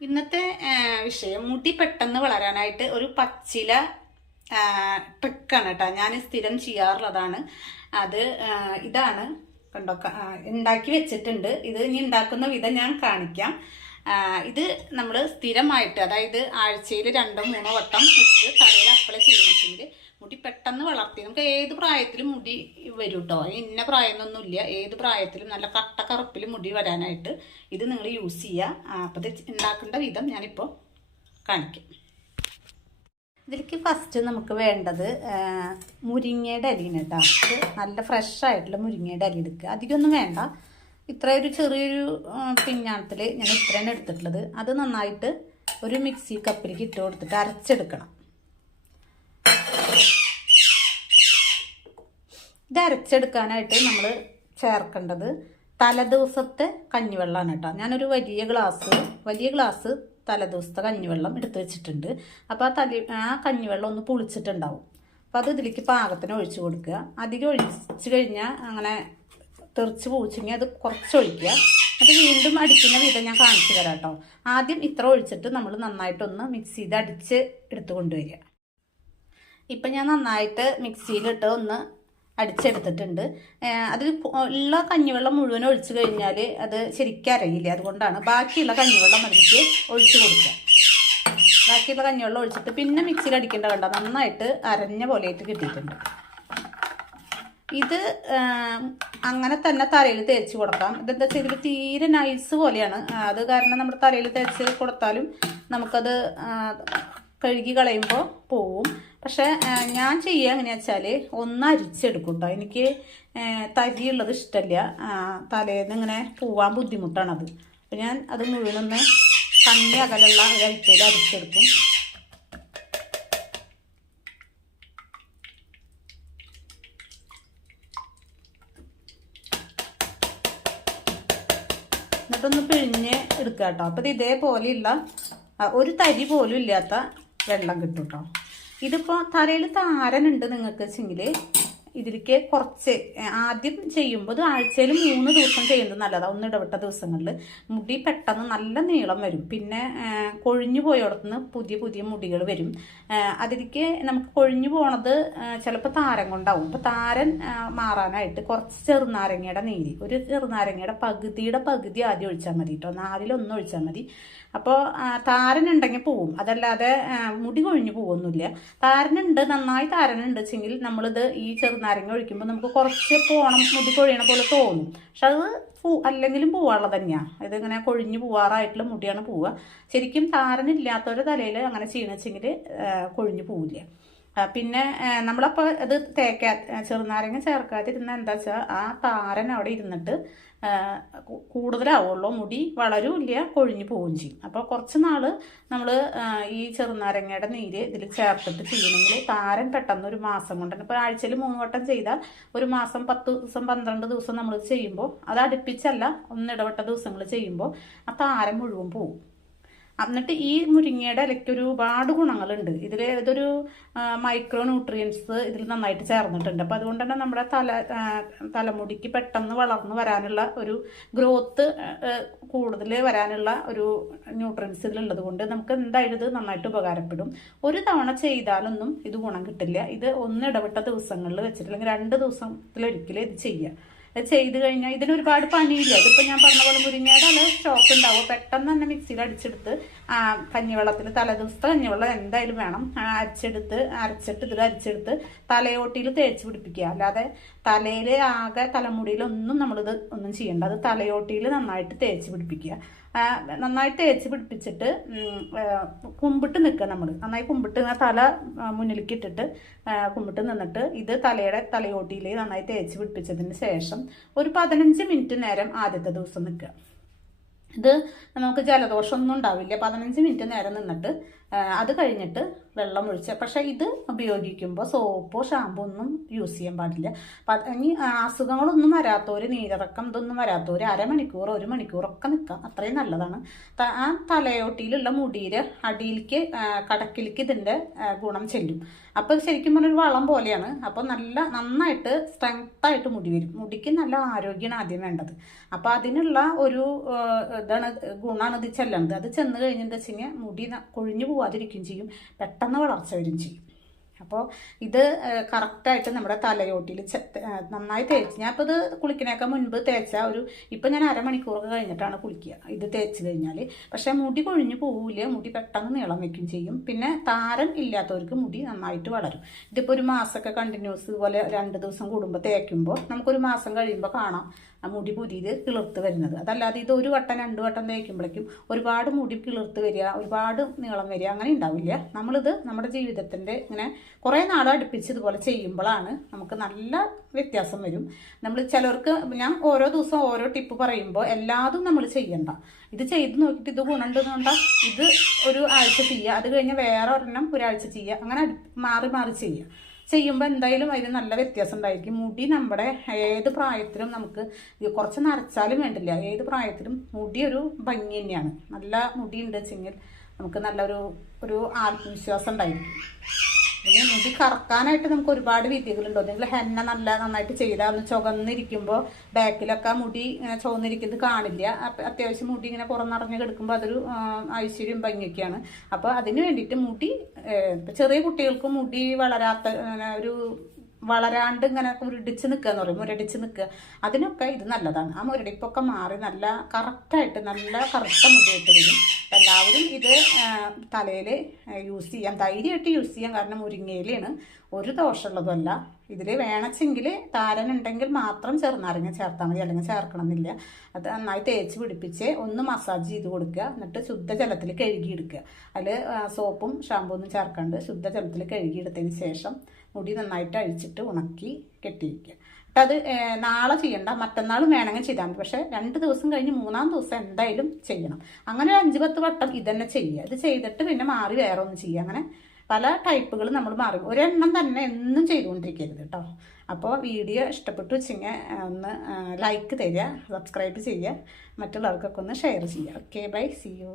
ഇന്നത്തെ വിഷയം മുടി പെട്ടെന്ന് വളരാനായിട്ട് ഒരു പച്ചില ട്രിക്കാണ് കേട്ടോ. ഞാൻ സ്ഥിരം ചെയ്യാറുള്ളതാണ്. അത് ഇതാണ്. കണ്ടോ ഉണ്ടാക്കി വെച്ചിട്ടുണ്ട്. ഇത് ഇനി ഉണ്ടാക്കുന്ന വിധം ഞാൻ കാണിക്കാം. ഇത് നമ്മൾ സ്ഥിരമായിട്ട് അതായത് ആഴ്ചയിൽ രണ്ടോ മൂന്നോ വട്ടം വെച്ച് തലയിൽ അപ്ലൈ ചെയ്യുന്നെങ്കിൽ മുടി പെട്ടെന്ന് വളർത്തി. നമുക്ക് ഏത് പ്രായത്തിലും മുടി വരും കേട്ടോ ഇന്ന പ്രായമൊന്നുമില്ല ഏത് പ്രായത്തിലും നല്ല കട്ട കറുപ്പിൽ മുടി വരാനായിട്ട് ഇത് നിങ്ങൾ യൂസ് ചെയ്യുക അപ്പോൾ ഇത് ഉണ്ടാക്കേണ്ട വിധം ഞാനിപ്പോൾ കാണിക്കാം. ഇതിലേക്ക് ഫസ്റ്റ് നമുക്ക് വേണ്ടത് മുരിങ്ങയുടെ അരിയാണ് കേട്ടോ അത് നല്ല ഫ്രഷ് ആയിട്ടുള്ള മുരിങ്ങയുടെ അരി എടുക്കുക. അധികമൊന്നും വേണ്ട. ഇത്ര ഒരു ചെറിയൊരു പിഞ്ഞാണത്തിൽ ഞാൻ ഇത്രയാണ് എടുത്തിട്ടുള്ളത്. അത് നന്നായിട്ട് ഒരു മിക്സി കപ്പിലേക്ക് ഇട്ട് കൊടുത്തിട്ട് അരച്ചെടുക്കണം. ഇത് അരച്ചെടുക്കാനായിട്ട് നമ്മൾ ചേർക്കേണ്ടത് തലേദിവസത്തെ കഞ്ഞിവെള്ളമാണ് കേട്ടോ. ഞാനൊരു വലിയ ഗ്ലാസ് വലിയ ഗ്ലാസ് തലേദിവസത്തെ കഞ്ഞിവെള്ളം എടുത്ത് വെച്ചിട്ടുണ്ട്. അപ്പോൾ ആ തലി ആ കഞ്ഞിവെള്ളം ഒന്ന് പുളിച്ചിട്ടുണ്ടാവും. അപ്പോൾ അത് ഇതിലേക്ക് പാകത്തിന് ഒഴിച്ച് കൊടുക്കുക. അധികം ഒഴിച്ച് കഴിഞ്ഞാൽ അങ്ങനെ തെറിച്ച് പൂച്ചെങ്കിൽ അത് കുറച്ച് ഒഴിക്കുക. അത് വീണ്ടും അടിക്കുന്ന വിധം ഞാൻ കാണിച്ചു തരാം കേട്ടോ. ആദ്യം ഇത്ര ഒഴിച്ചിട്ട് നമ്മൾ നന്നായിട്ടൊന്ന് മിക്സ് ചെയ്ത് അടിച്ച് എടുത്തു കൊണ്ടുവരിക. ഇപ്പം ഞാൻ നന്നായിട്ട് മിക്സിയിലിട്ട് ഒന്ന് അടിച്ചെടുത്തിട്ടുണ്ട്. അതിൽ ഉള്ള കഞ്ഞിവെള്ളം മുഴുവൻ ഒഴിച്ചു കഴിഞ്ഞാൽ അത് ശരിക്കും അറിയില്ല അതുകൊണ്ടാണ്. ബാക്കിയുള്ള കഞ്ഞിവെള്ളം അതിലേക്ക് ഒഴിച്ചു കൊടുക്കുക. ബാക്കിയുള്ള കഞ്ഞിവെള്ളം ഒഴിച്ചിട്ട് പിന്നെ മിക്സിയിൽ അടിക്കേണ്ട കണ്ട നന്നായിട്ട് അരഞ്ഞ പോലെയായിട്ട് കിട്ടിയിട്ടുണ്ട്. ഇത് അങ്ങനെ തന്നെ തലയിൽ തേച്ച് കൊടുക്കാം. ഇതെന്താ വെച്ചാൽ ഇതിൽ തീരെ നൈസ് പോലെയാണ്. അത് കാരണം നമ്മൾ തലയിൽ തേച്ച് കൊടുത്താലും നമുക്കത് കഴുകി കളയുമ്പോൾ പോവും. പക്ഷേ ഞാൻ ചെയ്യുക എങ്ങനെയാ വെച്ചാൽ ഒന്ന് അരിച്ചെടുക്കും കേട്ടോ എനിക്ക് തരിയുള്ളത് ഇഷ്ടമല്ല തലേന്ന് ഇങ്ങനെ പോവാൻ ബുദ്ധിമുട്ടാണത്. അപ്പം ഞാൻ അത് മുഴുവനൊന്ന് കണ്ണി അകലുള്ള ഒരു അരിച്ചെടുക്കും. എന്നിട്ടൊന്ന് പിഴിഞ്ഞ് എടുക്കുക കേട്ടോ അപ്പോൾ ഇത് ഇതേപോലെയുള്ള ഒരു തരി പോലും ഇല്ലാത്ത വെള്ളം കിട്ടും കേട്ടോ ഇതിപ്പോൾ തലയിൽ താരനുണ്ട് നിങ്ങൾക്ക് വെച്ചെങ്കിൽ ഇതിലേക്ക് കുറച്ച് ആദ്യം ചെയ്യുമ്പോൾ ഇത് ആഴ്ചയിൽ മൂന്ന് ദിവസം ചെയ്യുന്നത് നല്ലതാണ് ഒന്ന് ഇടവിട്ട ദിവസങ്ങളിൽ മുടി പെട്ടെന്ന് നല്ല നീളം വരും. പിന്നെ കൊഴിഞ്ഞു പോയോടത്തുനിന്ന് പുതിയ പുതിയ മുടികൾ വരും. അതിലേക്ക് നമുക്ക് കൊഴിഞ്ഞു പോണത് ചിലപ്പോൾ താരം കൊണ്ടാവും. അപ്പോൾ താരൻ മാറാനായിട്ട് കുറച്ച് ചെറുനാരങ്ങയുടെ നീര് ഒരു ചെറുനാരങ്ങയുടെ പകുതിയുടെ പകുതി ആദ്യം ഒഴിച്ചാൽ മതി കേട്ടോ നാലിലൊന്നും ഒഴിച്ചാൽ മതി. അപ്പോൾ താരനുണ്ടെങ്കിൽ പോവും. അതല്ലാതെ മുടി കൊഴിഞ്ഞു പോകുന്നില്ല താരനുണ്ട് നന്നായി താരനുണ്ട് വെച്ചെങ്കിൽ നമ്മളിത് ഈ ചെറുനാരങ്ങ ഒഴിക്കുമ്പോൾ നമുക്ക് കുറച്ച് പോണം മുടി കൊഴിയണ പോലെ തോന്നും. പക്ഷെ അത് പൂ അല്ലെങ്കിലും പോവാനുള്ളത് തന്നെയാണ് ഇതിങ്ങനെ കൊഴിഞ്ഞു പോവാറായിട്ടുള്ള മുടിയാണ് പോവുക ശരിക്കും താരനില്ലാത്തവരുടെ തലയിൽ അങ്ങനെ ചെയ്യണമെന്ന് വെച്ചെങ്കിൽ കൊഴിഞ്ഞു പോവില്ല. പിന്നെ നമ്മളപ്പോൾ ഇത് തേക്കാ ചെറുനാരങ്ങ ചേർക്കാതിരുന്ന എന്താ വെച്ചാൽ ആ താരൻ അവിടെ ഇരുന്നിട്ട് കൂടുതലാവുള്ളൂ. മുടി വളരുമില്ല കൊഴിഞ്ഞു പോവുകയും ചെയ്യും. അപ്പോൾ കുറച്ച് നാൾ നമ്മൾ ഈ ചെറുനാരങ്ങയുടെ നീര് ഇതിൽ ചേർത്തിട്ട് ചെയ്യണമെങ്കിൽ താരൻ പെട്ടെന്ന് ഒരു മാസം കൊണ്ട് ഇപ്പോൾ ആഴ്ചയിൽ മൂന്ന് വട്ടം ചെയ്താൽ ഒരു മാസം പത്ത് ദിവസം പന്ത്രണ്ട് ദിവസം നമ്മൾ ചെയ്യുമ്പോൾ അത് അടുപ്പിച്ചല്ല ഒന്നിടവട്ട ദിവസങ്ങൾ ചെയ്യുമ്പോൾ ആ താരൻ മുഴുവൻ പോവും. എന്നിട്ട് ഈ മുരിങ്ങയുടെ ഇലയ്ക്ക് ഒരുപാട് ഗുണങ്ങളുണ്ട്. ഇതിൽ ഇതൊരു മൈക്രോ ന്യൂട്രിയൻസ് ഇതിൽ നന്നായിട്ട് ചേർന്നിട്ടുണ്ട്. അപ്പോൾ അതുകൊണ്ട് തന്നെ നമ്മുടെ തല തലമുടിക്ക് പെട്ടെന്ന് വളർന്നു വരാനുള്ള ഒരു ഗ്രോത്ത് കൂടുതൽ വരാനുള്ള ഒരു ന്യൂട്രിയൻസ് ഇതിലുള്ളത് കൊണ്ട് നമുക്ക് എന്തായാലും ഇത് നന്നായിട്ട് ഉപകാരപ്പെടും. ഒരു തവണ ചെയ്താലൊന്നും ഇത് ഗുണം കിട്ടില്ല. ഇത് ഒന്ന് ദിവസങ്ങളിൽ വെച്ചിട്ടില്ലെങ്കിൽ രണ്ട് ദിവസത്തിലൊരിക്കലും ഇത് ചെയ്യുക ചെയ്ത് കഴിഞ്ഞാൽ ഇതിന് ഒരുപാട് പണിയില്ല? ഇതിപ്പോൾ ഞാൻ പറഞ്ഞ പോലെ മുരിങ്ങയുടെ അല്ല സ്റ്റോക്ക് ഉണ്ടാവും പെട്ടെന്ന് തന്നെ മിക്സിയിൽ അടിച്ചെടുത്ത് കഞ്ഞിവെള്ളത്തിൽ തലേദിവസത്തെ കഞ്ഞിവെള്ളം എന്തായാലും വേണം. അരച്ചെടുത്ത് അരച്ചിട്ട് ഇതിൽ അരച്ചെടുത്ത് തലയോട്ടിയിൽ തേച്ച് പിടിപ്പിക്കുക. അല്ലാതെ തലയിൽ ആകെ തലമുടിയിലൊന്നും നമ്മളിത് ഒന്നും ചെയ്യേണ്ട. അത് തലയോട്ടിയിൽ നന്നായിട്ട് തേച്ച് പിടിപ്പിക്കുക. നന്നായിട്ട് തേച്ച് പിടിപ്പിച്ചിട്ട് കുമ്പിട്ട് നിൽക്കുക നമ്മൾ നന്നായി കുമ്പിട്ട് തല മുന്നിലേക്ക് ഇട്ടിട്ട് കുമ്പിട്ട് നിന്നിട്ട് ഇത് തലയുടെ തലയോട്ടിയിൽ നന്നായി തേച്ച് പിടിപ്പിച്ചതിന് ശേഷം ഒരു പതിനഞ്ച് മിനിറ്റ് നേരം ആദ്യത്തെ ദിവസം നിൽക്കുക. ഇത് നമുക്ക് ജലദോഷമൊന്നും ഉണ്ടാവില്ല. പതിനഞ്ച് മിനിറ്റ് നേരം നിന്നിട്ട് അത് കഴിഞ്ഞിട്ട് വെള്ളം ഒഴിച്ച് പക്ഷേ ഇത് ഉപയോഗിക്കുമ്പോൾ സോപ്പോ ഷാമ്പോ ഒന്നും യൂസ് ചെയ്യാൻ പാടില്ല. ഇനി അസുഖങ്ങളൊന്നും വരാത്തവർ നീരിറക്കം ഇതൊന്നും വരാത്തവർ അരമണിക്കൂർ ഒരു മണിക്കൂറൊക്കെ നിൽക്കാം അത്രയും നല്ലതാണ്. ആ തലയോട്ടിയിലുള്ള മുടിയിൽ അടിയിലേക്ക് കടക്കിലേക്ക് ഇതിന്റെ ഗുണം ചെല്ലും. അപ്പോൾ ശരിക്കും പറഞ്ഞൊരു വളം പോലെയാണ്. അപ്പോൾ നല്ല നന്നായിട്ട് സ്ട്രെങ്ത്തായിട്ട് മുടി വരും. മുടിക്ക് നല്ല ആരോഗ്യമാണ് ആദ്യം വേണ്ടത്. അപ്പോൾ അതിനുള്ള ഒരു ഇതാണ് ഗുണമാണ് ഇത് ചെല്ലുന്നത് അത് ചെന്ന് കഴിഞ്ഞെന്ന് വെച്ച് കഴിഞ്ഞാൽ മുടി കൊഴിഞ്ഞു പോവാതിരിക്കുകയും ചെയ്യും. പെട്ടെന്ന് വളർച്ച വരും ചെയ്യും. അപ്പോൾ ഇത് കറക്റ്റായിട്ട് നമ്മുടെ തലയോട്ടിയിൽ നന്നായി തേച്ച്. ഞാൻ ഇപ്പോൾ ഇത് കുളിക്കണേക്കാൾ മുൻപ് തേച്ച ഒരു ഇപ്പം ഞാൻ അരമണിക്കൂറൊക്കെ കഴിഞ്ഞിട്ടാണ് കുളിക്കുക. ഇത് തേച്ച് കഴിഞ്ഞാൽ പക്ഷേ മുടി കൊഴിഞ്ഞു പോവില്ല. മുടി പെട്ടെന്ന് നീളം വെക്കും ചെയ്യും. പിന്നെ താരം ഇല്ലാത്തവർക്ക് മുടി നന്നായിട്ട് വളരും. ഇതിപ്പോൾ ഒരു മാസമൊക്കെ കണ്ടിന്യൂസ് ഇതുപോലെ രണ്ട് ദിവസം കൂടുമ്പോൾ തേക്കുമ്പോൾ നമുക്കൊരു മാസം കഴിയുമ്പോൾ കാണാം. ആ മുടി പുതിയത് കിളിർത്ത് വരുന്നത്. അതല്ലാതെ ഇത് ഒരു വട്ടം രണ്ട് വട്ടം തേക്കുമ്പോഴേക്കും ഒരുപാട് മുടി കിളിർത്ത് വരിക ഒരുപാട് നീളം വരിക അങ്ങനെ ഉണ്ടാവില്ല. നമ്മളിത് നമ്മുടെ ജീവിതത്തിന്റെ ഇങ്ങനെ കുറേ നാൾ അടുപ്പിച്ച് ഇതുപോലെ ചെയ്യുമ്പോഴാണ് നമുക്ക് നല്ല വ്യത്യാസം വരും. നമ്മൾ ചിലർക്ക് ഞാൻ ഓരോ ദിവസം ഓരോ ടിപ്പ് പറയുമ്പോൾ എല്ലാതും നമ്മൾ ചെയ്യണ്ട. ഇത് ചെയ്ത് നോക്കിയിട്ട് ഇത് ഗുണമുണ്ടെന്നുണ്ടാ ഇത് ഒരു ആഴ്ച ചെയ്യുക അത് കഴിഞ്ഞ് വേറെ ഒരെണ്ണം ഒരാഴ്ച ചെയ്യുക അങ്ങനെ മാറി മാറി ചെയ്യുക. ചെയ്യുമ്പോൾ എന്തായാലും അതിന് നല്ല വ്യത്യാസം ഉണ്ടായിരിക്കും. മുടി നമ്മുടെ ഏത് പ്രായത്തിലും നമുക്ക് കുറച്ച് നരച്ചാലും വേണ്ടില്ല. ഏത് പ്രായത്തിലും മുടി ഒരു ഭംഗി തന്നെയാണ്. നല്ല മുടി ഉണ്ട് വെച്ചെങ്കിൽ നമുക്ക് നല്ലൊരു ഒരു ആത്മവിശ്വാസം ഉണ്ടായിരിക്കും. പിന്നെ മുടി കറക്കാനായിട്ട് നമുക്ക് ഒരുപാട് വിദ്യകളുണ്ട് നിങ്ങൾ ഹെന്ന നല്ല നന്നായിട്ട് ചെയ്താൽ ഒന്ന് ചുവന്നിരിക്കുമ്പോൾ ബാക്കിലൊക്കെ മുടി ഇങ്ങനെ ചുവന്നിരിക്കുന്നത് കാണില്ല. അത്യാവശ്യം മുടി ഇങ്ങനെ പുറന്നിറങ്ങി കിടക്കുമ്പോൾ അതൊരു ഐശ്വര്യം ഭംഗിയൊക്കെയാണ്. അപ്പോൾ അതിന് വേണ്ടിയിട്ട് മുടി ചെറിയ കുട്ടികൾക്ക് മുടി വളരാത്ത ഒരു വളരാണ്ട് ഇങ്ങനെ മുരടിച്ച് നിൽക്കുക എന്ന് പറയും മുരടിച്ച് നിൽക്കുക അതിനൊക്കെ ഇത് നല്ലതാണ്. ആ മുരടിപ്പൊക്കെ മാറി നല്ല കറക്റ്റായിട്ട് നല്ല കറുത്ത മുടിയിട്ട് വരും. എല്ലാവരും ഇത് തലയിൽ യൂസ് ചെയ്യാം ധൈര്യമായിട്ട് യൂസ് ചെയ്യാം കാരണം മുരിങ്ങയിലാണ്. ഒരു ദോഷമുള്ളതല്ല ഇതിൽ വേണച്ചെങ്കിൽ താരനുണ്ടെങ്കിൽ മാത്രം ചെറുനാരങ്ങ ചേർത്താൽ മതി അല്ലെങ്കിൽ ചേർക്കണമെന്നില്ല. അത് നന്നായി തേച്ച് പിടിപ്പിച്ച് ഒന്ന് മസാജ് ചെയ്ത് കൊടുക്കുക. എന്നിട്ട് ശുദ്ധജലത്തിൽ കഴുകിയെടുക്കുക. അതിൽ സോപ്പും ഷാമ്പൂ ഒന്നും ചേർക്കാണ്ട് ശുദ്ധജലത്തിൽ കഴുകിയെടുത്തതിന് ശേഷം മുടി നന്നായിട്ട് അഴിച്ചിട്ട് ഉണക്കി കെട്ടിയിരിക്കുക. എന്നിട്ട് അത് നാളെ ചെയ്യണ്ട. മറ്റന്നാളും വേണമെങ്കിൽ ചെയ്താൽ മതി. പക്ഷേ രണ്ട് ദിവസം കഴിഞ്ഞ് മൂന്നാം ദിവസം എന്തായാലും ചെയ്യണം. അങ്ങനെ ഒരു അഞ്ച് പത്ത് വട്ടം ഇതന്നെ ചെയ്യുക. ഇത് ചെയ്തിട്ട് പിന്നെ മാറി വേറെ ഒന്നും ചെയ്യുക. അങ്ങനെ പല ടൈപ്പുകൾ നമ്മൾ മാറി. ഒരെണ്ണം തന്നെ എന്നും ചെയ്തുകൊണ്ടിരിക്കരുത് കേട്ടോ അപ്പോൾ വീഡിയോ ഇഷ്ടപ്പെട്ടു വെച്ചിങ്ങ ഒന്ന് ലൈക്ക് തരിക സബ്സ്ക്രൈബ് ചെയ്യുക. മറ്റുള്ളവർക്കൊക്കെ ഒന്ന് ഷെയർ ചെയ്യുക. Okay bye. C U